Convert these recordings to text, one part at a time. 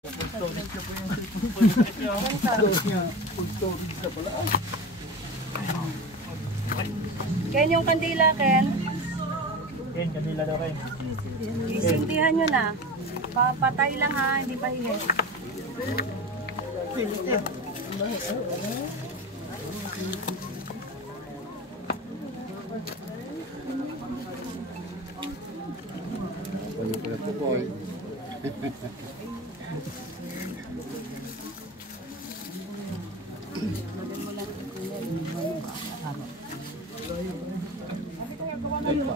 Ken, yung kandila, Ken. Ken, kandila daw Ken. Isindihan nyo na. Patay lang ha, hindi pa hihit.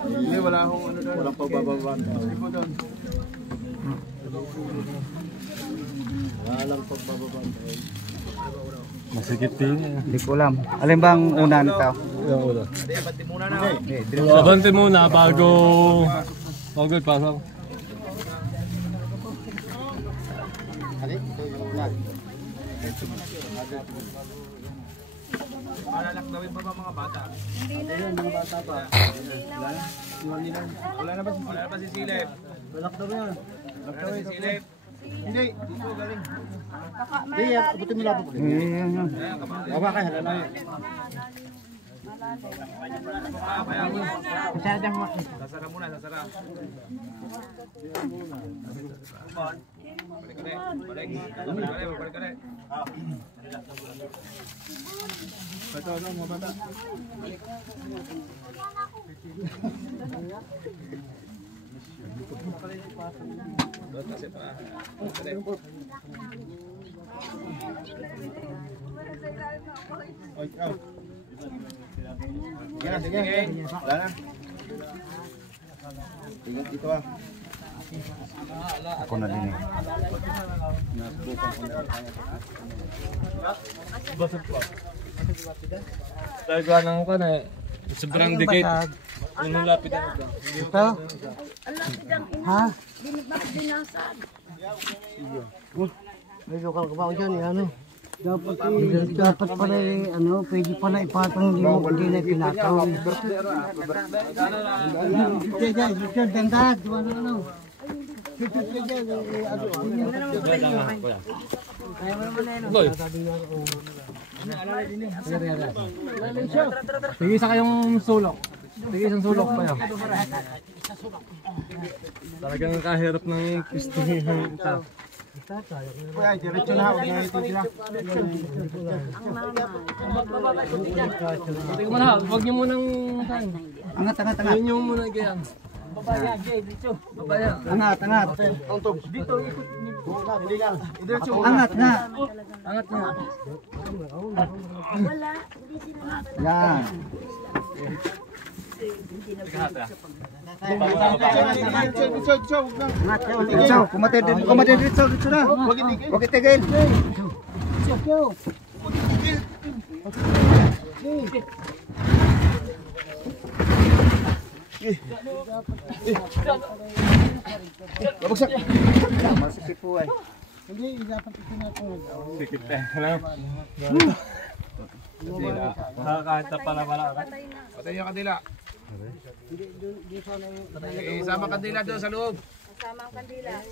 Hindi, wala akong ano doon. Walang pagbababaan. Hindi po doon. Wala lang pagbababaan. Masigit din. Hindi ko alam. Alin bang una nito? Yung una. Hindi, Abante muna bago ipasok. Hali, ito yung una. Malalak gawin pa ba mga bata? Hindi na. Mga bata pa. Wala na ba si Silip? Lalak daw yan. Lalak daw si Silip. Hindi, dito galing. Hindi, abutin mo lang po. Baba kayo, halalay. Sasara muna, sasara. Balik ka rin. Ito, mga bata. Sige. Wala na. Tingnan dito ah. Ako na din eh. Basag pa. Talaga nang ko na sobrang dikit. Ano lapit na ito? Ito? Ha? Bakit dinasad? May lokal ka ba ako dyan? Ano? Dapat pala ano, pwede pala ipatong hindi na pinataw. Dandag, ano. Boy. Sige sa kayong sulok. Sige isang sulok pa yan. Talagang kahirap ng pistihan ito. Kuya, diretso na. Huwag na ito sila. Tingnan mo na, huwag niyo munang Angat. Yun yung muna ganyan. Babaya, Jay, dito. Babaya. Angat. Dito, ikot. Hindi lang. Diretso. Angat nga. Angat na. Wala. Hindi sila. Yan. Diretso, kumatid diretso na. Huwag itigil. Babagsak. Masakit po ay. Sikit eh. Alam. Nakakanta pala wala ka. Patay yung kandila. Isama kandila doon sa loob. Kasama ang kandila.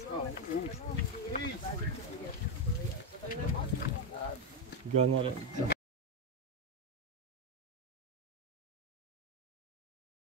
Gana rin.